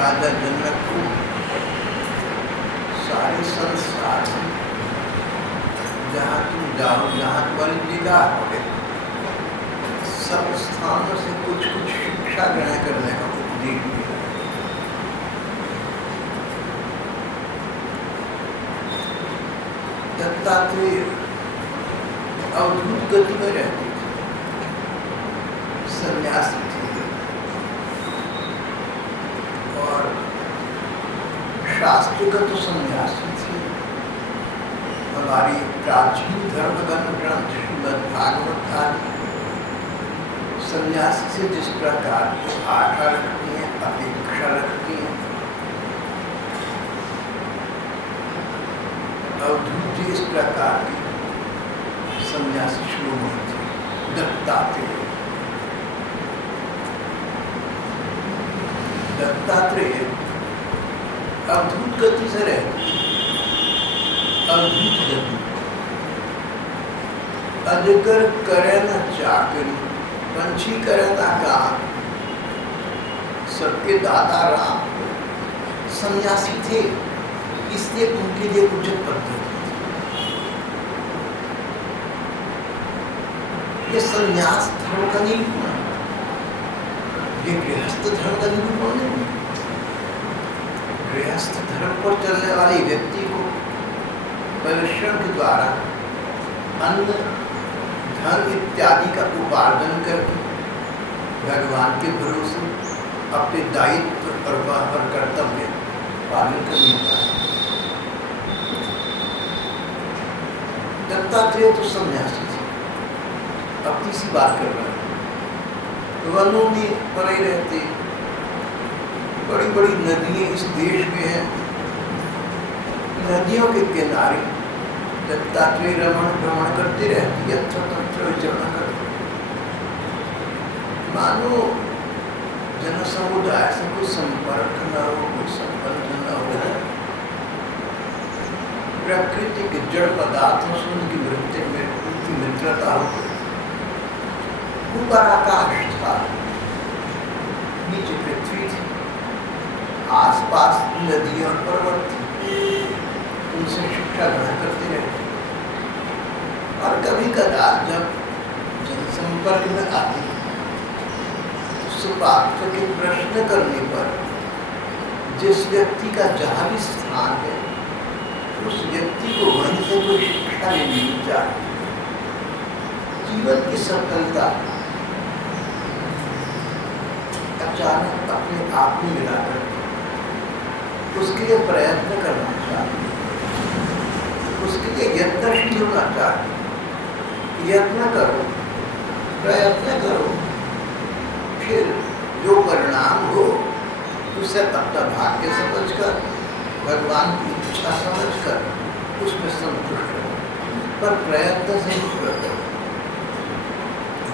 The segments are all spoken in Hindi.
राजा जनक को सारे संसार में जहाँ तुम जाओ, जहाँ तुम्हारी निगाह पड़े, सब स्थानों से कुछ कुछ शिक्षा ग्रहण करने का उपदेश मिला। दत्तात्रेय अवधूत गति में रहते थे, सन्यासी थे और शास्त्रगत सन्यासी थे। हमारी प्राचीन धर्मग्रंथ श्रीमद् भागवत आदि सन्यासी से जिस प्रकार की आशा रखती हैं, अपेक्षा रखती हैं, अवधूत जी इस प्रकार की सन्यासी शिरोमणि थे। दत्तात्रेय अवधूत गति से रहते, अवधूत गति। अजगर करे न चाकरी, पंछी करे न काम, सबके दादा राम सन्यासी थे, इसलिए उनके लिए उचित पद्धति थी। ये सन्यास धर्म का निरूपण है, ये गृहस्थ धर्म का निरूपण नहीं। गृहस्थ धर्म पर चलने वाले व्यक्ति को परिश्रम के द्वारा अन्न, धन इत्यादि का उपार्जन करके भगवान के भरोसे अपने दायित्व और कर्तव्य पालन करनी चाहिए। दत्तात्रेय तो सन्यासी थे, अपनी सी बात कर रहे हैं। वनों में पड़े रहते, बड़ी बड़ी नदियाँ इस देश में हैं, नदियों के किनारे दत्तात्रेय भ्रमण करते रहते, यत्र तत्र विचरण करते। मानो जन समुदाय से कोई संपर्क न हो, कोई संबंध न हो, प्रकृति के जड़ पदार्थों से उनकी मित्रता हो। ऊपर आकाश था, नीचे पृथ्वी थी, आसपास नदियां और पर्वत थी, उनसे शिक्षा ग्रहण करते रहते। और कभी कदार जब जनसंपर्क में आते, सुपात्र के प्रश्न करने पर जिस व्यक्ति का जहाँ भी स्थान है, उस व्यक्ति को वहीं से कोई शिक्षा लेनी चाहिए। जीवन की सफलता अचानक अपने आप में मिला कर उसके लिए प्रयत्न करना चाहिए, उसके लिए यत्नशील होना चाहिए। यत्न करो, प्रयत्न करो, फिर जो परिणाम हो उसे अपना भाग्य समझकर, भगवान की इच्छा समझकर उसमें संतुष्ट हो, पर प्रयत्न से ही करो।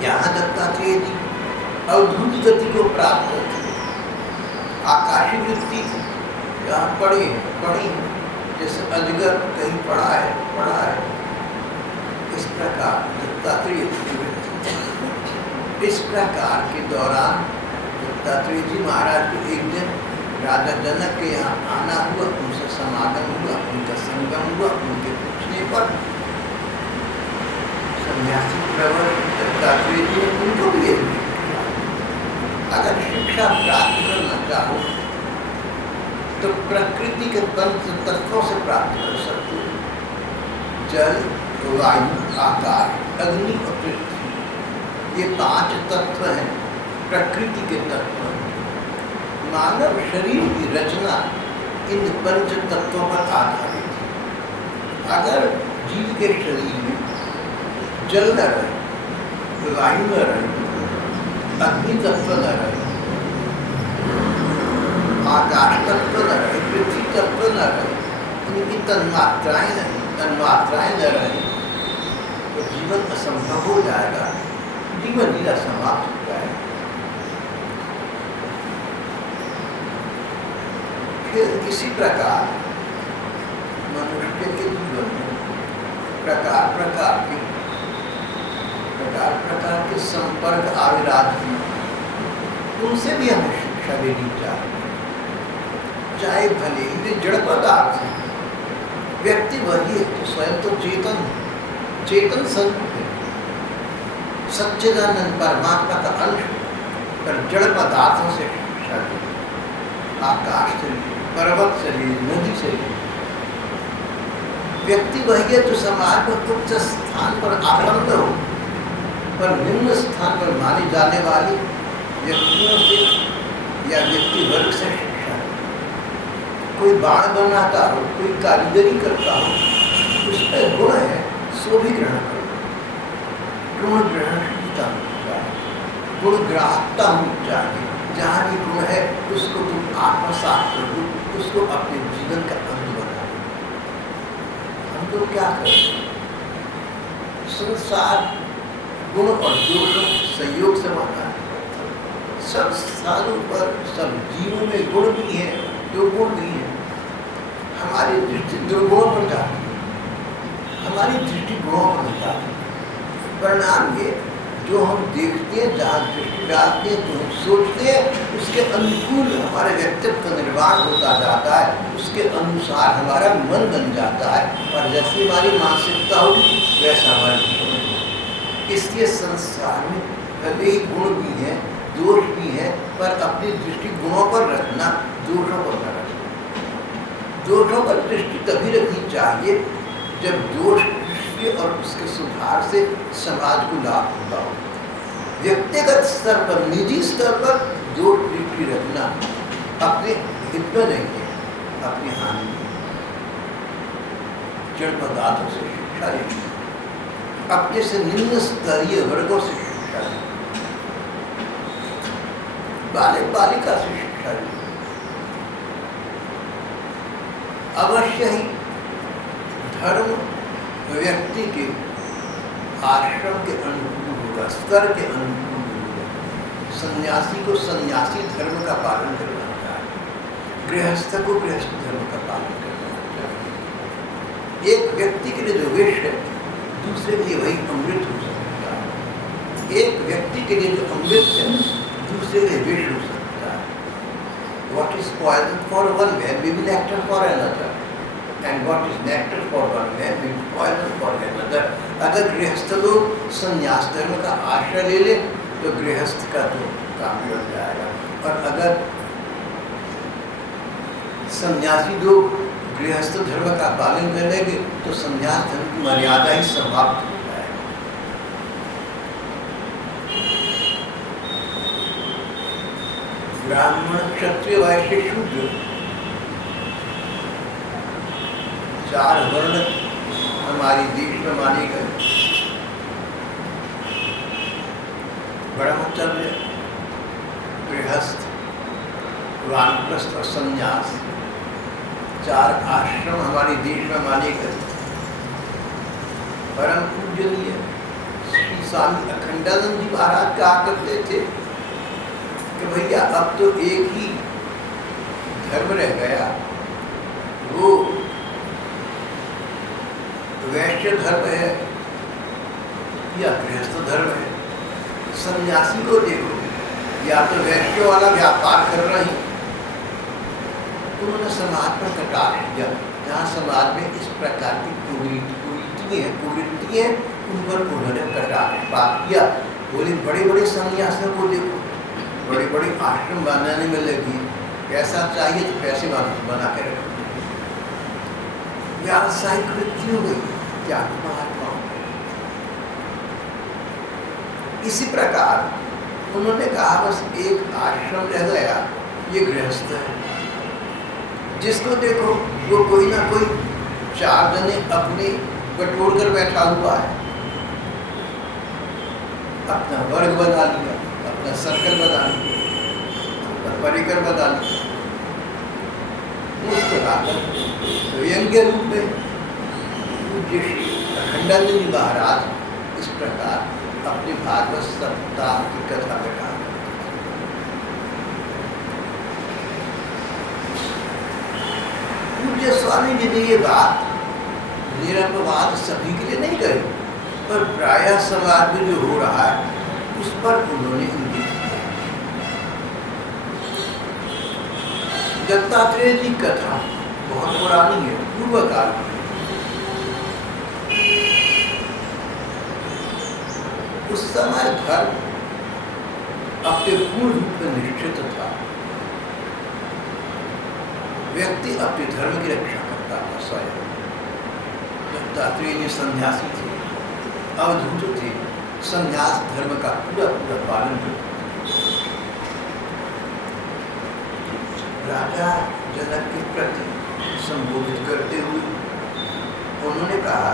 यहाँ दत्तात्रेय जी अवधूत गति को प्राप्त होती, आकाशीय वृत्ति थी, यहाँ पड़ी जैसे अजगर कहीं पड़ा है, इस प्रकार दत्तात्रेय की वृत्ति। इस प्रकार के दौरान दत्तात्रेय जी महाराज को एक दिन राजा जनक के यहाँ आना हुआ, उनसे समागम हुआ, उनका संगम हुआ। उनके पूछने पर सन्यासी प्रवर दत्तात्रेय जी ने उनको भी अगर शिक्षा प्राप्त करना चाहो तो प्रकृति के पंच तत्वों से प्राप्त कर सकते हो। जल, वायु, आकाश, अग्नि और पृथ्वी, ये 5 तत्व हैं, प्रकृति के तत्व। मानव शरीर की रचना इन पंच तत्वों पर आधारित है। अगर जीव के शरीर में जल न रहे, वायु न रहे, अग्नि तत्व न रहे, आकाश तत्व न रहे, पृथ्वी तत्व न रहे, इनकी तन्मात्राएं न रहे, तो जीवन असंभव हो जाएगा, जीवन लीला समाप्त हो जाएगा। फिर इसी प्रकार मनुष्य के जीवन में प्रकार प्रकार के संपर्क आविराज हैं, उनसे भी हमें शिक्षा लेनी चाहिए। चाहे भले ही वे जड़ पदार्थ है, व्यक्ति वही है तो स्वयं तो चेतन है, चेतन स्वरूप है, सच्चिदानंद परमात्मा का अंश, पर जड़ पदार्थों से शिक्षा दी, आकाश से, पर्वत से, नदी से। व्यक्ति वही है जो समाज में उच्च स्थान पर आबद्ध हो, पर निम्न स्थान पर मानी जाने वाली व्यक्तियों से या व्यक्ति वर्ग से शिक्षा। कोई बाण बनाता हो, कोई कारीगरी करता हो, उसमें गुण है, सो भी ग्रहण करो। गुण ग्रहणशीलता होनी चाहिए, गुण ग्राहकता होनी चाहिए। जहाँ भी गुण है उसको तुम आत्मसात करो, उसको अपने जीवन का अंग बना। हम तो क्या करें? संसार गुण और दोषों संयोग से माना है। सब स्थानों पर, सब जीवों में गुण भी है, दुर्गुण भी है। हमारी दृष्टि दुर्गुणों पर जाती है, हमारी दृष्टि गुणों पर जाती है। परिणाम ये, जो हम देखते हैं, जहाँ दृष्टि डालते हैं, जो हम सोचते हैं, उसके अनुकूल हमारे व्यक्तित्व का निर्माण होता जाता है, उसके अनुसार हमारा मन बन जाता है, और जैसी हमारी मानसिकता होगी वैसा हमारा जीवन होगा। इसलिए संसार में भले ही गुण भी हैं, दोष भी है, पर अपनी दृष्टि गुणों पर रखना, दोषों पर न रखना। दोषों पर दृष्टि तभी रखनी चाहिए जब दोष दृष्टि और उसके सुधार से समाज को लाभ होता हो। व्यक्तिगत स्तर पर, निजी स्तर पर दोष दृष्टि रखना अपने हित में नहीं है, अपनी हानि में। जड़ पदार्थों से शिक्षा लेनी, अपने से निम्न स्तरीय वर्गों से शिक्षा लेनी, बालिक बालिका से शिक्षा ली। अवश्य ही धर्म व्यक्ति के आश्रम के अनुकूल होगा, स्तर के अनुकूल होगा। सन्यासी को सन्यासी धर्म का पालन करना चाहिए, गृहस्थ को गृहस्थ धर्म का पालन करना चाहिए। एक व्यक्ति के लिए जो विष है, दूसरे के लिए वही अमृत हो सकता है। एक व्यक्ति के लिए जो अमृत है, दूसरे के लिए विष हो सकता है। What is poison for one man may be nectar for another, and what is nectar for one man may be poison for another. अगर गृहस्थ लोग संन्यास धर्म का आश्रय ले ले तो गृहस्थ का तो काम बिगड़ जाएगा, और अगर सन्यासी लोग गृहस्थ धर्म का पालन कर लेंगे तो संन्यास धर्म की मर्यादा ही समाप्त हो जाएगी। ब्राह्मण, क्षत्रिय, वैश्य, शूद्र, 4 वर्ण हमारी देश में माने गए। ब्रह्मचर्य, गृहस्थ, वानप्रस्थ और संन्यास, 4 आश्रम हमारे देश में माने गए। परम पूजनीय श्री स्वामी अखंडानंद जी महाराज कहा करते थे कि भैया अब तो एक ही धर्म रह गया, वो वैश्य धर्म है या गृहस्थ धर्म है। सन्यासी को देखो, या तो वैश्य वाला व्यापार कर रही, उन्होंने समाज पर कटाक्ष किया। जहाँ समाज में इस प्रकार की कुरीति है, उन पर उन्होंने कटाक्ष किया। बोले बड़े बड़े सन्यासियों को देखो, बड़े बड़े आश्रम बनाने में लगी, पैसा चाहिए तो पैसे बना के रखो। व्यावसायिक वृत्ति हो गई, क्या महात्मा। इसी प्रकार उन्होंने कहा बस एक आश्रम रह गया, ये गृहस्थ है। जिसको देखो वो कोई ना कोई 4 जने अपने बटोर कर बैठा हुआ है, अपना वर्ग बना लिया, अपना सर्कल बना लिया, अपना परिकर बना लिया। उसके बाद व्यंग्य रूप में पूज्य श्री अखंडानंद जी महाराज इस प्रकार अपने भागवत सप्ताह की कथा में कहा। पूज्य स्वामी जी ने ये बात निरपवाद सभी के लिए नहीं कही, पर प्रायः समाज में जो हो रहा है उस पर उन्होंने इंगित किया। दत्तात्रेय जी कथा बहुत पुरानी है, पूर्व काल की। उस समय धर्म अपने पूर्ण रूप में निश्चित था। व्यक्ति अपने धर्म की रक्षा करता था स्वयं। दत्तात्रेय जी सन्यासी थे, अवधूत थे, सन्यास धर्म का पूरा पूरा पालन करते। राजा जनक के प्रति संबोधित करते हुए उन्होंने कहा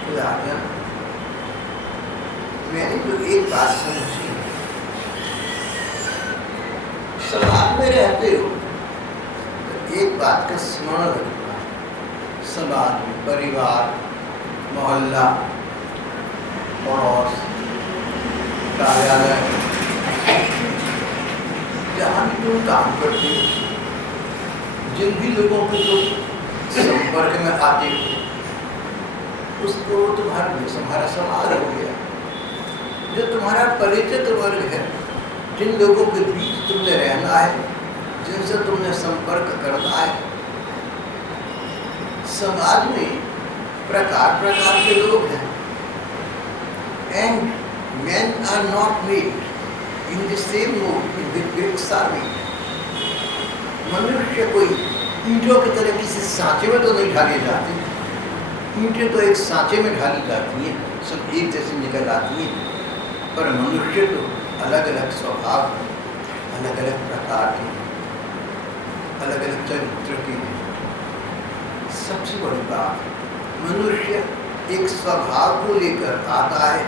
कि राजन, मैंने तो एक बात समझी, समाज में रहते हो तो एक बात का स्मरण रखना, समाज में परिवार, मोहल्ला, पड़ोस, कार्यालय, जहाँ भी तुम काम करते हो, जिन भी लोगों को तुम संपर्क में आते हो, उसको तुम्हारा समाज हो गया। जो तुम्हारा परिचित वर्ग है, जिन लोगों के बीच तुमने रहना है, जिनसे तुमने संपर्क करना है, समाज में प्रकार प्रकार के लोग हैं। And men are not made in the same mold in which bricks are made. मनुष्य कोई ईंटों की तरह किसी सांचे में तो नहीं ढाले जाते। ईंटें तो एक सांचे में ढाली जाती हैं, सब एक जैसी निकल आती हैं, पर मनुष्य तो अलग अलग स्वभाव, अलग अलग प्रकार के, अलग अलग चरित्र के हैं। सबसे बड़ी बात, मनुष्य एक स्वभाव को लेकर आता है,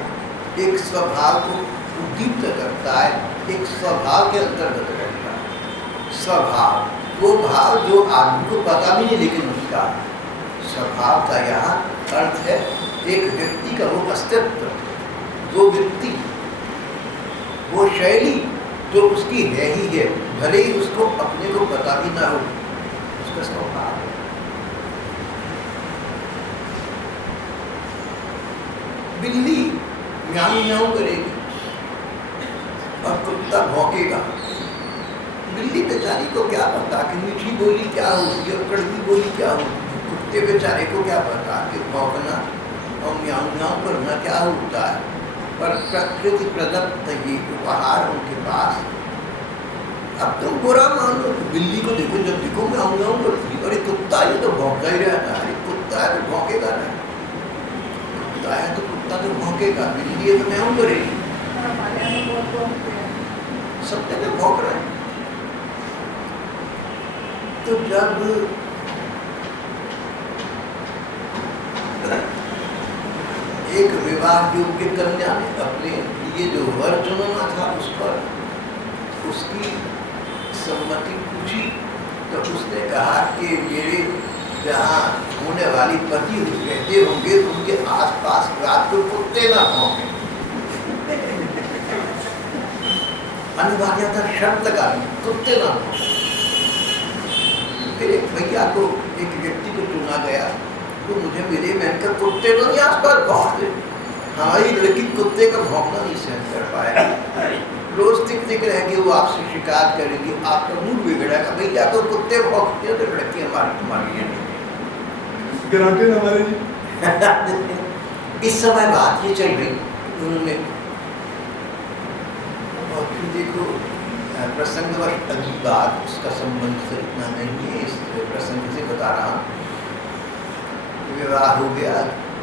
एक स्वभाव को उद्दीप्त करता है, एक स्वभाव के अंतर्गत रहता है। स्वभाव वो भाव जो आदमी को पता भी नहीं, लेकिन उसका स्वभाव का यहाँ अर्थ है एक व्यक्ति का वो अस्तित्व, वो व्यक्ति, वो शैली जो उसकी है ही है, भले ही उसको अपने को पता भी ना हो, उसका स्वभाव है। बिल्ली म्याऊं म्याऊं करेगी और कुत्ता भौंकेगा। बिल्ली बेचारी को क्या पता कि मीठी बोली क्या होती है और कड़वी बोली क्या होती है। कुत्ते बेचारे को क्या पता कि भौंकना और म्याऊं म्याऊं करना क्या होता है। पर प्रकृति प्रदत्त ये उपहार उनके पास। अब तुम बुरा मानो, बिल्ली को देखो, जब देखो म्याऊं म्याऊं करती है, और एक कुत्ता ये तो भौंकता ही रहता है। कुत्ता है तो भौंकेगा ना, कुत्ता है तो तो भौंकेगा, बिल्ली तो म्याऊं करेगी। सब जगह भौंक रहे हैं। तो जब एक विवाह योग्य कन्या ने अपने लिए जो वर चुनना था, उस पर उसकी सम्मति पूछी, तो उसने कहा कि मेरे जहाँ होने वाली पति रहते होंगे उनके आसपास रात को कुत्ते ना भौंके। अनिवार्यता शर्त का कुत्ते ना भौंके। फिर एक भैया को, एक व्यक्ति को चुना गया, तो मुझे मिले, मैंने कहा कुत्ते तो नहीं आसपास भौंकते। हमारी लड़की कुत्ते का भौंकना नहीं सहन कर पाया। रोज टिक टिक रहेगी, वो आपसे शिकायत करेगी, आपका मूड बिगड़ेगा। भैया को कुत्ते भौंकते तो लड़की हमारी तुम्हारी है नहीं। इस समय बात ये चल रही, उन्होंने और फिर देखो प्रसंगवश अभी बात, उसका संबंध से इतना नहीं है, इस प्रसंग से बता रहा हूँ। विवाह हो गया,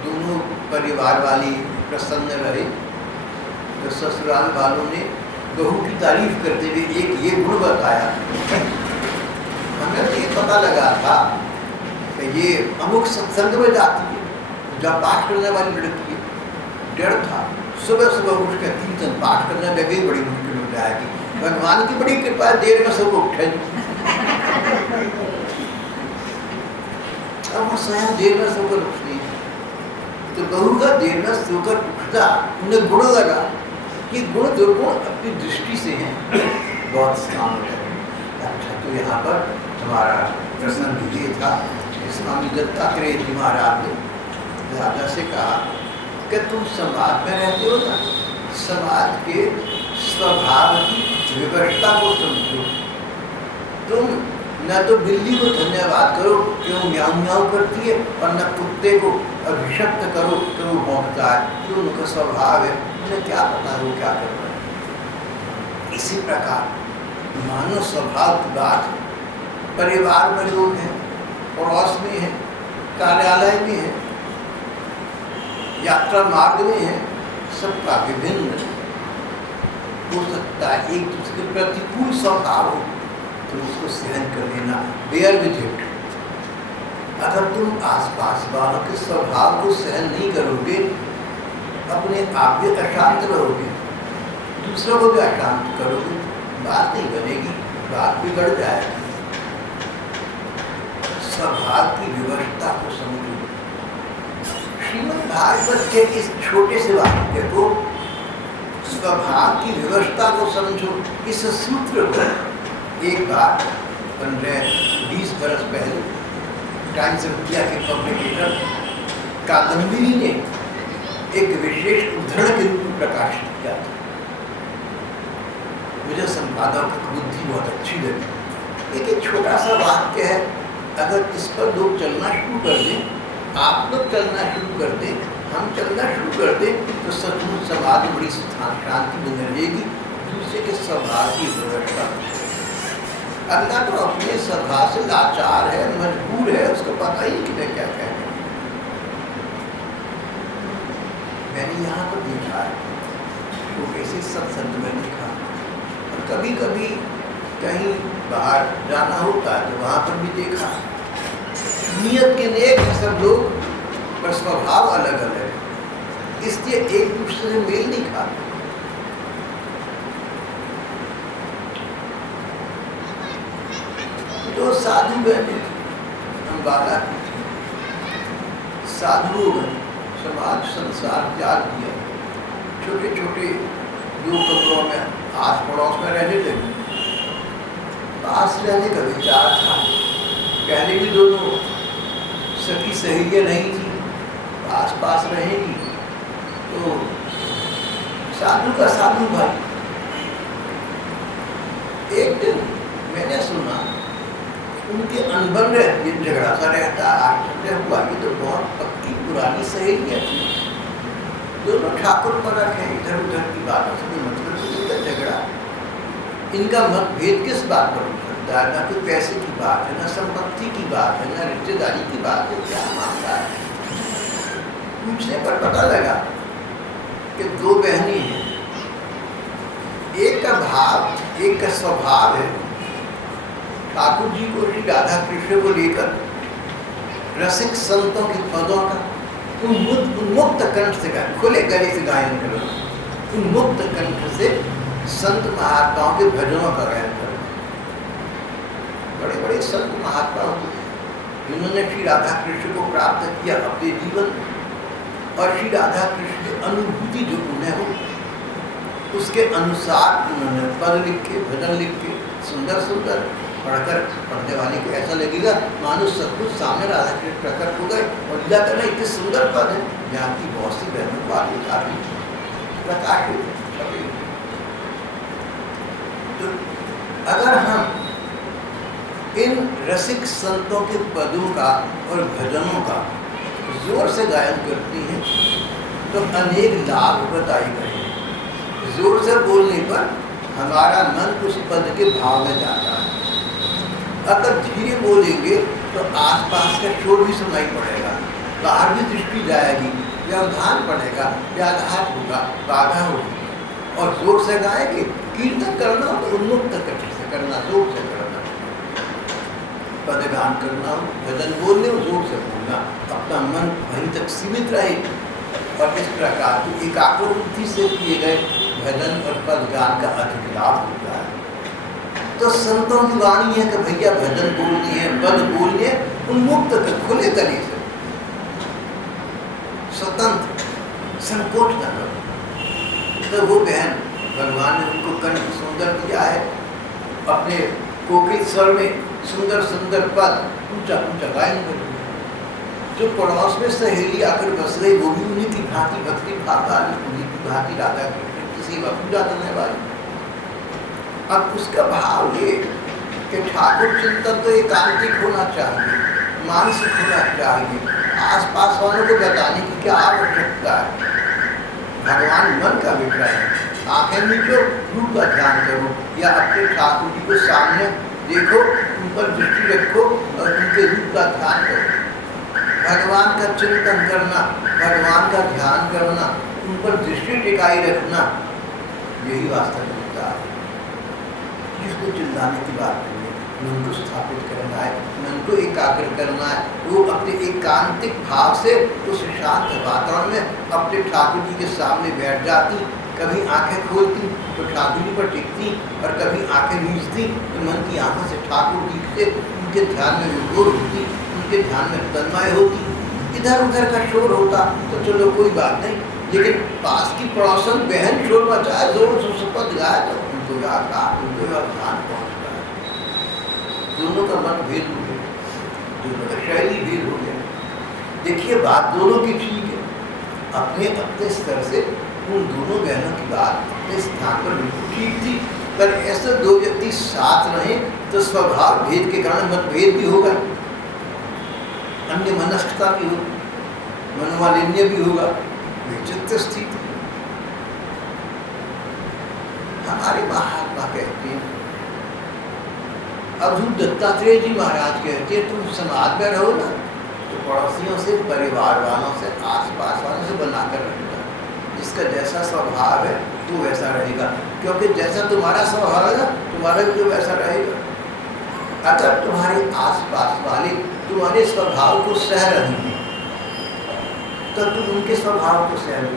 दोनों परिवार वाली प्रसन्न रहे, तो ससुराल वालों ने बहू की तारीफ करते हुए एक ये गुण बताया। हमें तो ये पता लगा था कि ये अमुक सत्संग में जाती है, जब पाठ करने वाली लड़की है। डर था, सुबह सुबह उठ कर कीर्तन पाठ करने लगे, बड़ी मुश्किल हो जाएगी। भगवान की बड़ी कृपा, देर में सब उठे। अब वो स्वयं देर में सोकर उठती, तो बहू का देर में सोकर उठता उन्हें गुण लगा। ये गुण दुर्गुण अपनी दृष्टि से हैं, बहुत स्थान है। अच्छा, तो यहाँ पर हमारा प्रसंग ये था, स्वामी दत्तात्रेय जी महाराज ने राजा से कहा कि तुम समाज में रहते हो ना, समाज के स्वभाव की विवशता को समझो। तुम न तो बिल्ली को धन्यवाद करो कि वो म्याऊं म्याऊं करती है, और न कुत्ते को अभिशप्त करो कि वो भौंकता है, जो उनका स्वभाव है, उन्हें क्या पता है वो क्या कर रहा है। इसी प्रकार मानव स्वभाव की बात, परिवार में लोग हैं, पड़ोस में हैं, कार्यालय में हैं, यात्रा मार्ग में हैं, सबका विभिन्न हो सकता है। एक दूसरे के प्रतिकूल स्वभाव हो तो उसको सहन कर लेना, बेयर विद इट। अगर तुम आसपास वालों के स्वभाव को सहन नहीं करोगे, अपने आप भी अशांत रहोगे, दूसरों को भी अशांत करोगे, बात नहीं बनेगी, बात बिगड़ जाएगी। स्वभाव की व्यवस्था को समझो। श्रीमद् भागवत के इस छोटे से वाक्य को, स्वभाव की व्यवस्था को समझो, इस सूत्र को एक बार 15-20 बरस पहले टाइम्स ऑफ इंडिया के पब्लिकेटर कादम्बिनी ने एक विशेष उदाहरण के रूप में प्रकाशित किया था। मुझे संपादक की बुद्धि बहुत अच्छी लगी। एक छोटा सा वाक्य है, अगर इस पर लोग चलना शुरू कर दें, आप लोग चलना शुरू कर दें, हम चलना शुरू कर दें, तो सचमुच समाज में बड़ी शांति बनी रहेगी। दूसरे के स्वभाव की व्यवस्था, अगला तो अपने स्वभाव से लाचार है, मजबूर है, उसको पता ही कि मैं क्या कहना। मैंने यहाँ पर देखा है, वो कैसे सत्संग में देखा, और कभी कभी कहीं बाहर जाना होता है तो वहाँ पर भी देखा। नियत के नेक है सब लोग, पर स्वभाव अलग अलग है, इसलिए एक दूसरे से मेल नहीं खाते। तो साधु बहने अम्बाला की थी, साधुओं ने समाज संसार त्याग दिया, छोटे छोटे दो कमरों में आस पड़ोस में रहने लगे। पास रहने का विचार था, पहले भी दोनों सखी सहेलियां नहीं थी, पास पास रहेंगी, तो साधु का साधु भाई। एक दिन मैंने सुना उनके अनबन रहती है, झगड़ा सा रहता है। आश्चर्य हुआ, ये तो बहुत पक्की पुरानी सहेलियां थी, दोनों ठाकुर परख है, इधर उधर की बातों से भी मतलब इनका झगड़ा, इनका मतभेद किस बात पर हो सकता है? ना कोई पैसे की बात है, ना संपत्ति की बात है, ना रिश्तेदारी की बात है, क्या मामला है? पूछने पर पता लगा कि दो बहनी हैं, एक का भाव, एक का स्वभाव है ठाकुर जी को, श्री राधा कृष्ण को लेकर रसिक संतों के पदों का उन्मुक्त कंठ से गायन, खुले गले से गायन करो, उन्मुक्त कंठ से संत महात्माओं के भजनों का गायन करो। बड़े बड़े संत महात्मा जिन्होंने श्री राधा कृष्ण को प्राप्त किया अपने जीवन, और श्री राधा कृष्ण की अनुभूति जो उन्हें हो, उसके अनुसार उन्होंने पद लिख के, भजन लिख के, सुंदर सुंदर पढ़कर पढ़ने वाले को ऐसा लगेगा मानो सब कुछ सामने राधा कृष्ण प्रकट हो गए, और लीला करना इतने सुंदर पद है, यहाँ की बहुत सी बहनों को आगे काफी प्रकाशित। तो अगर हम इन रसिक संतों के पदों का और भजनों का जोर से गायन करती हैं, तो अनेक लाभ बताए गए। जोर से बोलने पर हमारा मन उस पद के भाव में जाता है। अगर धीरे बोलेंगे तो आसपास का शोर भी सुनाई पड़ेगा, बाहर भी दृष्टि जाएगी, व्यवधान पड़ेगा, व्याघात होगा, बाधा होगी। और जोर से गाएंगे, कीर्तन करना तो उन्मुक्त कंठ से करना, जोर से करना, पदगान करना हो, भजन बोलने हो, जोर से बोलना, अपना मन वहीं तक सीमित रहे। और इस प्रकार की एकाग्र बुद्धि से किए गए भजन और पदगान का अधिक लाभ होता है। तो संतों की वाणी है कि भैया भजन बोलनी है, पद बोलनी है, उन्मुक्त खुले गले से, स्वतंत्र, संकोच न करो। तो वो बहन, भगवान ने उनको कंठ सुंदर दिया है, अपने कोकिल स्वर में सुंदर सुंदर पद ऊंचा ऊंचा गायन कर। जो पड़ोस में सहेली आकर बस गई, वो भी उन्हीं की भांति भक्ति भाव वाली, उन्हीं की भांति राधा कृष्ण की सेवा पूजा करने वाली। अब उसका भाव ये कि ठाकुर ठाकुर चिंतन तो एकांतिक होना चाहिए, मानसिक होना चाहिए। आसपास वालों को बताने की क्या आवश्यकता है? भगवान मन का विषय है। आंखें नीचो, रूप का ध्यान करो, या अपने ठाकुर जी को सामने देखो, उन पर दृष्टि रखो और उनके रूप का ध्यान करो। भगवान का चिंतन करना, भगवान का ध्यान करना, उन पर दृष्टि टिकाई रखना, यही वास्तविकता है। जिसको चिल्लाने की बात नहीं है, मन को स्थापित करना है, मन को एकाग्र करना है। वो अपने एकांतिक भाव से उस शांत वातावरण में अपने ठाकुर जी के सामने बैठ जाती। कभी आंखें खोलती तो ठाकुर जी पर टिकती, और कभी आंखें मीचती तो मन की आंखों से ठाकुर जी से उनके ध्यान में विभोर होती, उनके ध्यान में तन्मय होती। इधर उधर का शोर होता तो चलो कोई बात नहीं, लेकिन पास की पड़ोसन बहन शोर मचाए, जोर से शपथ गाए, तो उनको याद ध्यान पहुँचता है। दोनों का मन भेद हो गया, दोनों का शैली भेद हो गया। देखिए, बात दोनों की ठीक है, अपने अपने स्तर से उन दोनों बहनों की बात अपने स्थान पर बिल्कुल ठीक थी। पर ऐसे दो व्यक्ति साथ रहे तो स्वभाव भेद के कारण मतभेद भी होगा, अन्य मनस्कता भी होगी, मनोमालिन्य भी होगा, विचित्र स्थिति। हमारे महात्मा कहते हैं, अवधूत दत्तात्रेय जी महाराज कहते हैं, तुम समाज में रहो ना तो पड़ोसियों से, परिवार वालों से, आसपास वालों से बनाकर रखना। जिसका जैसा स्वभाव है वो वैसा रहेगा, क्योंकि जैसा तुम्हारा स्वभाव है ना, तुम्हारा भी तो वैसा रहेगा। अगर तुम्हारे आसपास वाले तुम्हारे स्वभाव को सह रहे हैं तो तुम उनके स्वभाव को सह लो।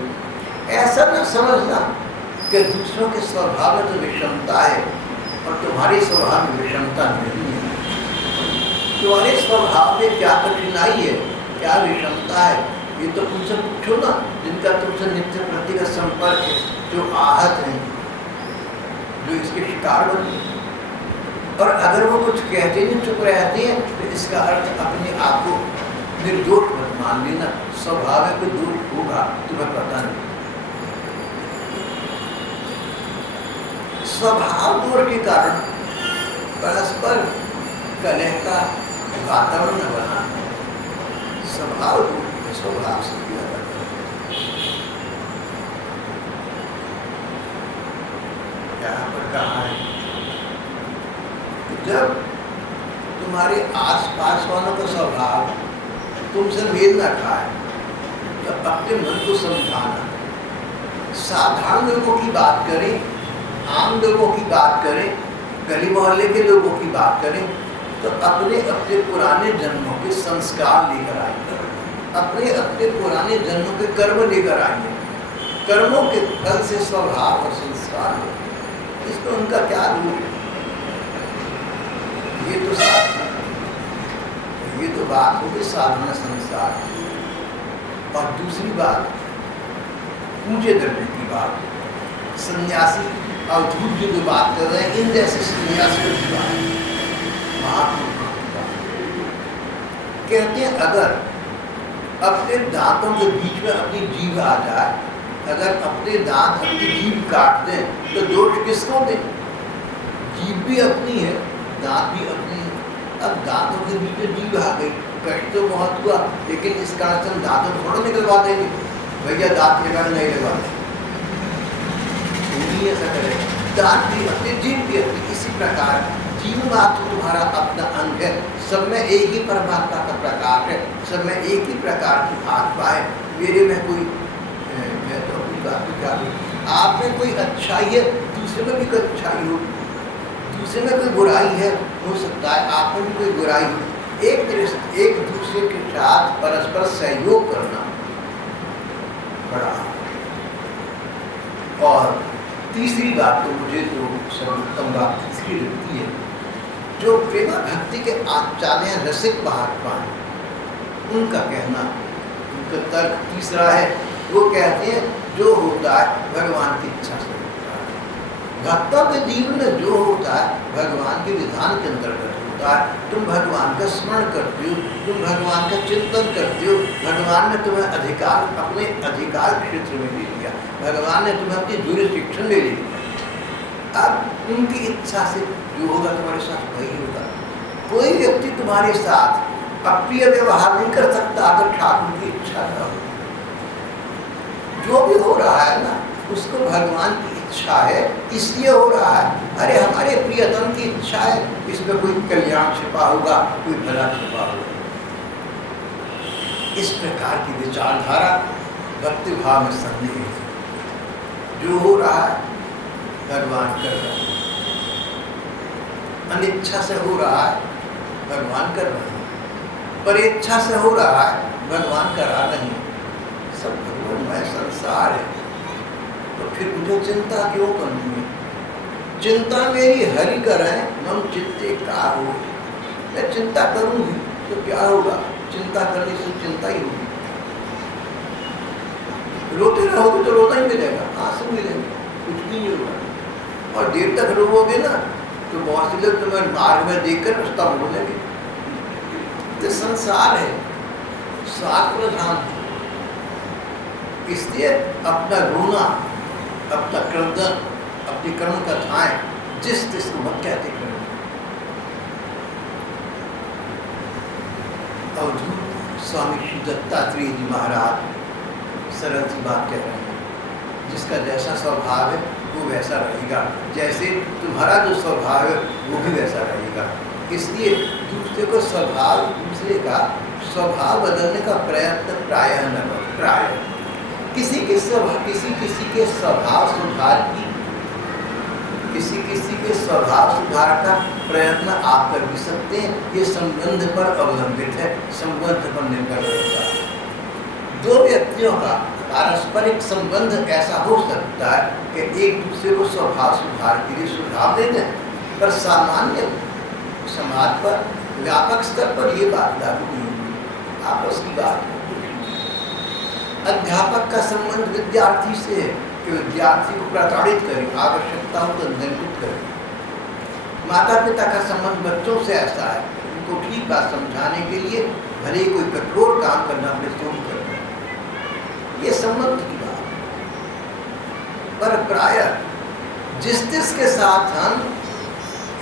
ऐसा न समझना कि दूसरों के स्वभाव में तो विषमता है और तुम्हारे स्वभाव में विषमता नहीं है। तुम्हारे स्वभाव में क्या कठिनाई है, क्या विषमता है, ये तो उनसे पूछो ना, जिनका तुमसे नित्य प्रति का संपर्क है, जो आहत हैं, जो इसके शिकार बनते हैं। और अगर वो कुछ कहते नहीं, चुप रहते हैं, तो इसका अर्थ अपने आप को निर्दोष मत मान लेना। स्वभाव में कोई दोष होगा, तुम्हें पता नहीं। स्वभाव दोष के कारण परस्पर कलह का वातावरण न बनाना। स्वभाव दोष स्वभाव से किया जाता है। यहाँ पर कहा है, जब तुम्हारे आसपास वालों का स्वभाव तुमसे मेल न खाए तो अपने मन को समझाना। साधारण लोगों की बात करें, आम लोगों की बात करें, गली मोहल्ले के लोगों की बात करें, तो अपने अपने पुराने जन्मों के संस्कार लेकर आएंगे, अपने अपने पुराने जन्मों के कर्म लेकर आएंगे। कर्मों के फल से स्वभाव और संस्कार होते हैं। इसमें उनका क्या दोष है? ये तो साधना, ये तो बात होगी साधना संसार। और दूसरी बात, ऊंचे दर्जे की बात, सन्यासी अवधूत जी जो बात कर रहे हैं, इन जैसे सन्यासियों की बात, महापुरुषों की बात कहते हैं। अगर अपने दांतों के बीच में अपनी जीभ आ जाए, अगर अपने दांत अपनी जीभ काट दें तो दोष किसको दें? जीभ भी अपनी है, दांत भी अपनी है। अब दांतों के बीच में जीभ आ गई, कष्ट तो बहुत हुआ, लेकिन इस कारण से हम दांतों थोड़ा निकलवा देंगे, भैया दांत निकाल नहीं लगवाते, ऐसा करे। दांत भी अपनी, जीभ भी अपनी। इसी प्रकार जीव मात्र तुम्हारा अपना अंग है, सब में एक ही परमात्मा का प्रकाश है, सब में एक ही प्रकार की आत्मा है। मेरे में कोई, मैं तो अपनी बात को क्या करूं, आप में कोई अच्छाई है, दूसरे में भी कोई अच्छाई हो, दूसरे में कोई बुराई है, हो सकता है आप में भी कोई बुराई हो। एक दूसरे के साथ परस्पर सहयोग करना बड़ा। और तीसरी बात तो मुझे जो सर्वोत्तम बात तीसरी लगती है, जो प्रेमा भक्ति के आचार्य रसिक महात्मा हैं, उनका कहना, उनका तर्क तीसरा है। वो कहते हैं जो होता है भगवान की इच्छा से होता है। भक्तों के जीवन में जो होता है भगवान के विधान के अंतर्गत होता है। तुम भगवान का स्मरण करते हो, तुम भगवान का चिंतन करते हो, भगवान ने तुम्हें अधिकार, अपने अधिकार क्षेत्र में ले लिया, भगवान ने तुम्हें अपनी जुरिस्डिक्शन में ले लिया। अब उनकी इच्छा से जो होगा तुम्हारे साथ वही होगा। तुम्हारे साथ अप्रिय व्यवहार नहीं कर सकता अगर ठाकुर की इच्छा न हो। जो भी हो रहा है ना, उसको भगवान की इच्छा है इसलिए हो रहा है। अरे हमारे प्रियतम की इच्छा है, इसमें कोई कल्याण छिपा होगा, कोई भला छिपा होगा। इस प्रकार की विचारधारा भक्ति भाव में संदेह है। जो हो रहा है भगवान कर रहे हैं, अनिच्छा से हो रहा है भगवान कर रहे हैं, पर इच्छा से हो रहा है भगवान करा नहीं। सब भगवानमय संसार है, तो फिर मुझे चिंता क्यों करनी है? चिंता मेरी हरि करें, मम चित्ते का हो। मैं चिंता करूंगी तो क्या होगा? चिंता करने से चिंता ही होगी। रोते रहोगे तो रोना ही मिलेगा, आंसू मिलेंगे, कुछ भी नहीं होगा। और देर तक रोओगे ना तो बहुत से लोग तुम्हें मार्ग में देखकर रास्ता बोलेंगे। तो संसार है, स्वार्थ प्रधान है, इसलिए अपना रोना, अपना क्रंदन, अपनी कर्म कथाएं जिस को मत कहते करें। अवधूत स्वामी श्री दत्तात्रेय जी महाराज सरल सी बात कह रहे हैं, जिसका जैसा स्वभाव है वो वैसा रहेगा, जैसे तुम्हारा जो स्वभाव है वो भी वैसा रहेगा। इसलिए दूसरे का स्वभाव बदलने का प्रयत्न प्रायः न करो। प्रायः किसी के स्वभाव सुधार की, किसी के स्वभाव सुधार का प्रयत्न आप कर भी सकते हैं। ये संबंध पर अवलंबित है, संबंध पर निर्भर करता है। दो व्यक्तियों का पारस्परिक संबंध ऐसा हो सकता है कि एक दूसरे को स्वभाव सुधार के लिए सुझाव दे दें, पर सामान्य समाज पर, व्यापक स्तर पर ये बात लागू नहीं होगी। आपस की बात है। अध्यापक का संबंध विद्यार्थी से है कि विद्यार्थी को प्रताड़ित करे, आवश्यकताओं को नियंत्रित करे। माता पिता का संबंध बच्चों से ऐसा है, उनको ठीक बात समझाने के लिए भले ही कोई कठोर काम करना पड़े तो भी करना। ये संबंध की बात। पर प्रायः जिस के साथ हम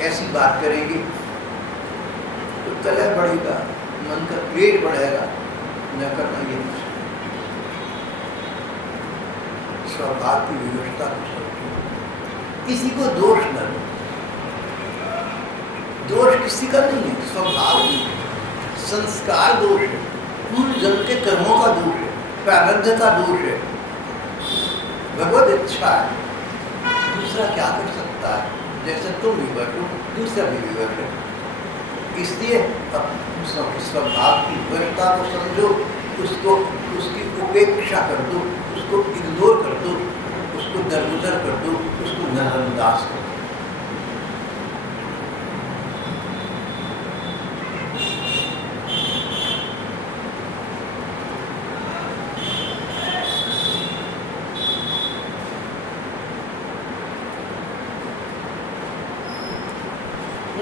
ऐसी बात करेंगे तो कलह बढ़ेगा, मन का पेट बढ़ेगा, न करना ये नहीं। स्वभाव की विवशता को समझो, किसी को दोष न दो। दोष किसी का नहीं है, स्वभाव नहीं है, संस्कार दोष है, पूर्व जन्म के कर्मों का दोष है, प्रारब्ध का दोष है, भगवत इच्छा है। दूसरा क्या कर सकता है? जैसे तुम विवश हो, दूसरा भी विवश है। इसलिए स्वभाव की विवशता को समझो, उसको, उसकी उपेक्षा कर दो, उसको इग्नोर कर दो, उसको दरगुजर कर दो, उसको नजरअंदाज कर दो।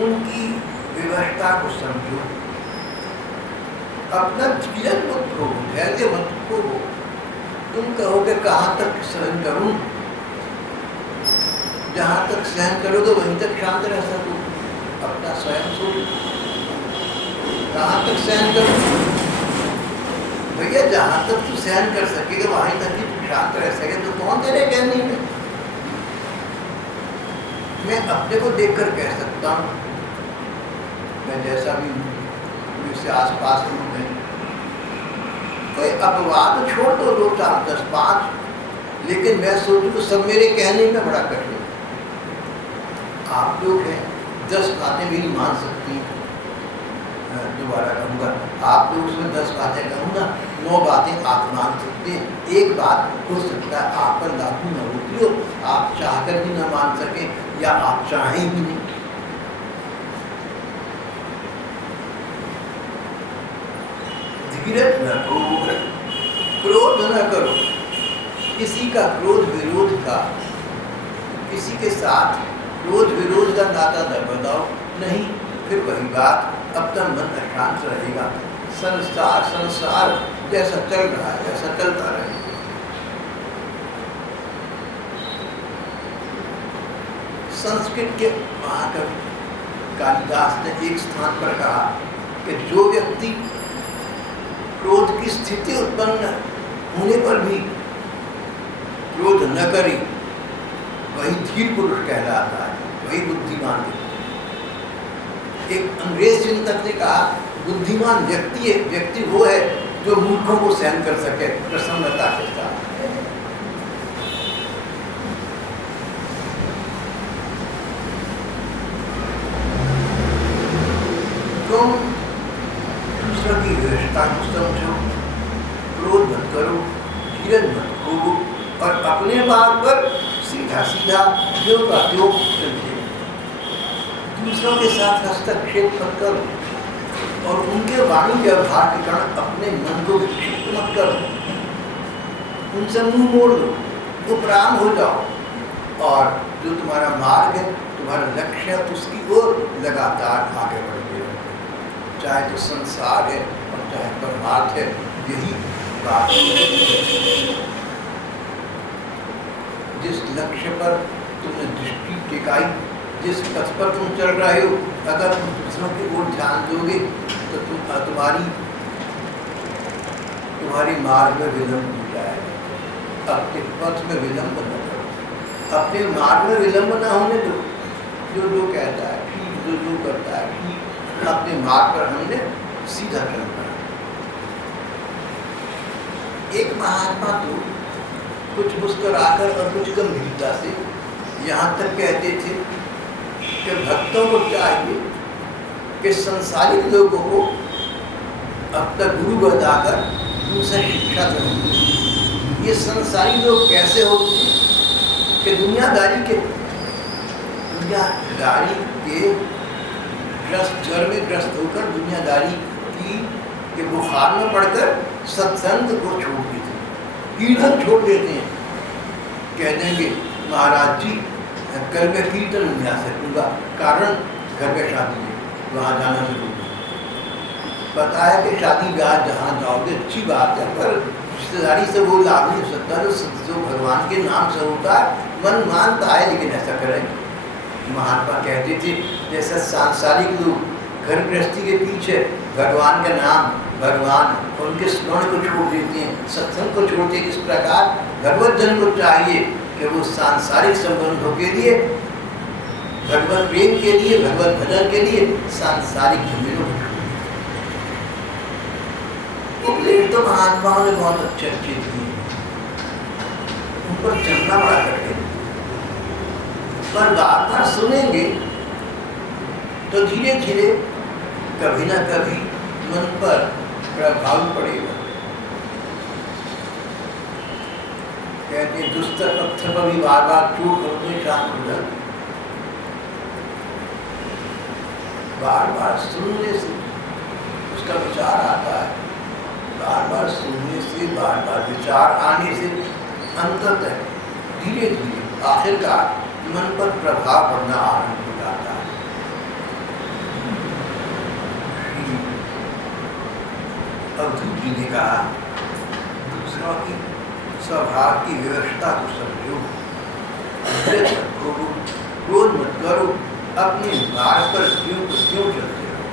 उनकी विवशता को समझो, अपना धीरज मत खो, धैर्य मत खो। तुम कहोगे कहाँ तक सहन करूं? जहाँ तक सहन करोगे वहीं तक शांत रह सको। अपना स्वयं सोच, कहाँ तक सहन करो? भैया जहाँ तक तू सहन कर सकेगा वहीं तक ही तू शांत रह सके, तो कौन तेरे कहने में? मैं अपने को देखकर कह सकता हूँ, मैं जैसा भी मुझसे आसपास लोग हैं, कोई अपवाद छोड़ दो 2, 4, 10, 5, लेकिन मैं सोचूं तो सब मेरे कहने में बड़ा कठिन। आप लोग हैं, 10 बातें मेरी मान सकती हैं, दोबारा कहूँगा, आप लोग उसमें 10 बातें कहूँगा, 9 बातें आप मान सकते हैं। एक बात हो सकता है आप पर लागू न होती हो, आप चाहकर भी न मान सके, या आप चाहें भी नहीं। धीरज न करो, क्रोध न करो। किसी का क्रोध विरोध का, किसी के साथ क्रोध विरोध का नाता न बनाओ, नहीं फिर वही बात, अपना मन अशांत रहेगा। संसार जैसा चल रहा है वैसा चलता रहेगा। संस्कृत के महाकवि कालिदास ने एक स्थान पर कहा, कि जो व्यक्ति क्रोध की स्थिति उत्पन्न होने पर भी क्रोध न करे वही धीर पुरुष कहलाता है, वही बुद्धिमान है। एक अंग्रेज चिंतक ने कहा बुद्धिमान व्यक्ति वो है जो मूर्खों को सहन कर सके प्रसन्नता के साथ। तुम दूसरों की व्यवस्था को समझो, क्रोध मत करो, धीरज मत खोओ और अपने मार्ग पर सीधा सीधा जो का जो चलते। दूसरों के साथ हस्तक्षेप मत करो और उनके वाणी व्यवहार के कारण अपने मन को विक्षिप्त मत करो। उनसे मुंह मोड़ लो, उपराम हो जाओ और जो तुम्हारा मार्ग है, तुम्हारा लक्ष्य है, उसकी ओर लगातार आगे बढ़ते रहो। चाहे तो संसार है और चाहे परमार्थ है, यही बात है। जिस लक्ष्य पर तुमने दृष्टि टिकाई, जिस पथ पर तुम चल रहे हो, अगर तुम दूसरों की ओर ध्यान दोगे तो तुम्हारी मार्ग में विलंब हो जाएगा। अपने पथ में विलंब न करो, अपने मार्ग में विलंब न होने दो। जो कहता है ठीक, जो करता है ठीक, अपने मार्ग पर हमने सीधा चलना है। एक महात्मा तो कुछ मुस्कुराकर और कुछ गंभीरता से यहाँ तक कहते थे कि भक्तों को चाहिए कि संसारिक लोगों को अपना गुरु बताकर उनसे शिक्षा दें। ये संसारी लोग कैसे होते हैं कि दुनियादारी के जड़ में ग्रस्त होकर दुनियादारी के बुखार में पड़कर सत्संग को छोड़ देते हैं, कीर्तन छोड़ देते हैं। कह देंगे महाराज जी कल मैं कीर्तन नहीं आ सकूँगा, कारण घर में शादी है, वहाँ जाना जरूरी है। पता है कि शादी ब्याह जहाँ जाओगे अच्छी बात है, पर रिश्तेदारी से वो लाभ नहीं हो सकता जो भगवान के नाम से होता है। मन मानता है लेकिन ऐसा करें। महात्मा कहते थे जैसे सांसारिक लोग घर गृहस्थी के पीछे भगवान का नाम, भगवान उनके स्मरण को छोड़ देते हैं, सत्संग को छोड़ते हैं। इस प्रकार भगवत जन को चाहिए कि वो सांसारिक संबंधों के लिए, भगवत प्रेम के लिए, भगवत भजन के लिए सांसारिक झमेलों उपदेश तो महात्माओं ने बहुत अच्छे दिए, उन पर चलना बड़ा कठिन। पर बार बार सुनेंगे तो धीरे धीरे कभी ना कभी मन पर प्रभाव पड़ेगा। कहते हैं दुस्तर पत्थर पर भी बार बार चोट करते शांत हो जाते। बार बार सुनने से उसका विचार आता है, बार बार सुनने से, बार बार विचार आने से अंततः धीरे धीरे आखिरकार मन पर प्रभाव पड़ना आरंभ हो जाता है। अवधूत जी ने कहा दूसरों की स्वभाव की व्यवस्था को समझो, क्रोध मत करो, अपने मार्ग पर क्यों चलते रहो।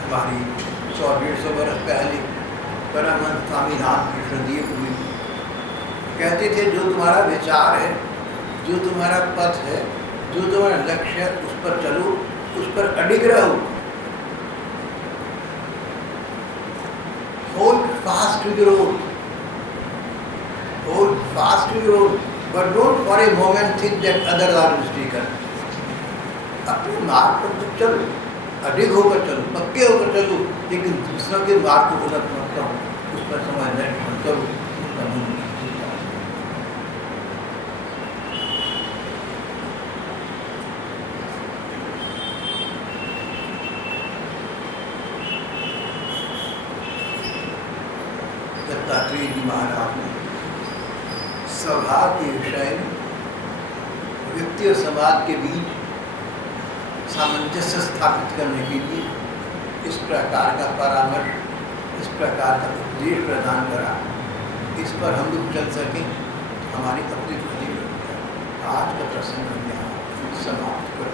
हमारी 100-150 वर्ष पहले परमहंस स्वामी रामकृष्ण देव जी कहते थे जो तुम्हारा विचार है, जो तुम्हारा पथ है, जो तुम्हारा लक्ष्य है, उस पर चलो, उस पर अडिग रहो। Hold fast to your road. Hold fast to your road, but don't for a moment think that others are mistaken. अपने मार्ग पर तो चलो, अडिग होकर चलो, पक्के होकर चलो, लेकिन दूसरों के मार्ग को गलत मत करो, उस पर समय नष्ट मत करो। दत्तात्रेय जी महाराज ने स्वभाव के विषय में व्यक्ति और समाज के बीच सामंजस्य स्थापित करने के लिए इस प्रकार का परामर्श, इस प्रकार का उपदेश प्रदान करा। इस पर हम लोग चल सकें, हमारी अपनी खुदी। आज का प्रसंग हम यहाँ समाप्त कर